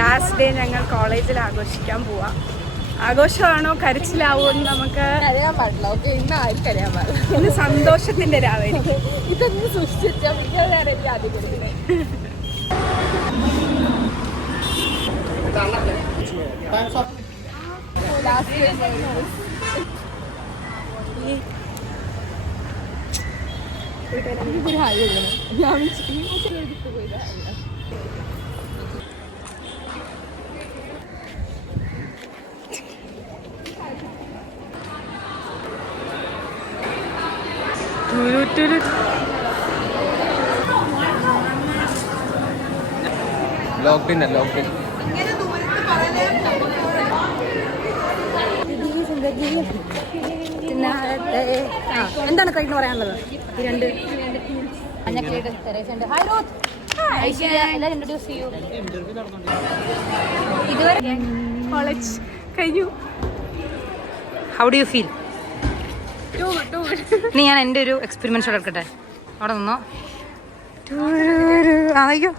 Last day ഞങ്ങൾ കോളേജിൽ ആഘോഷിക്കാൻ പോവാ. ആഘോഷമാണോ കരച്ചിലാവോ എന്ന് നമുക്ക് കരയാൻ പാടില്ല. ഓക്കെ, ഇന്ന് ആരും കരയാൻ പാടില്ല. ഇന്ന് സന്തോഷത്തിന്റെ രാവായിരിക്കും. ഇതൊന്ന് സൂക്ഷിച്ചാൽ എനിക്ക് ആദ്യം കൊടുക്കുന്നത്. എന്താണ് കഴിഞ്ഞു പറയാനുള്ളത്? ഈ രണ്ട് കോളേജ് കഴിഞ്ഞു. How do you feel? ഇനി ഞാൻ എൻ്റെ ഒരു എക്സ്പെരിമെന്റ് ഷോട്ട് എടുക്കട്ടെ. അവിടെ നിന്നോ. അയ്യോ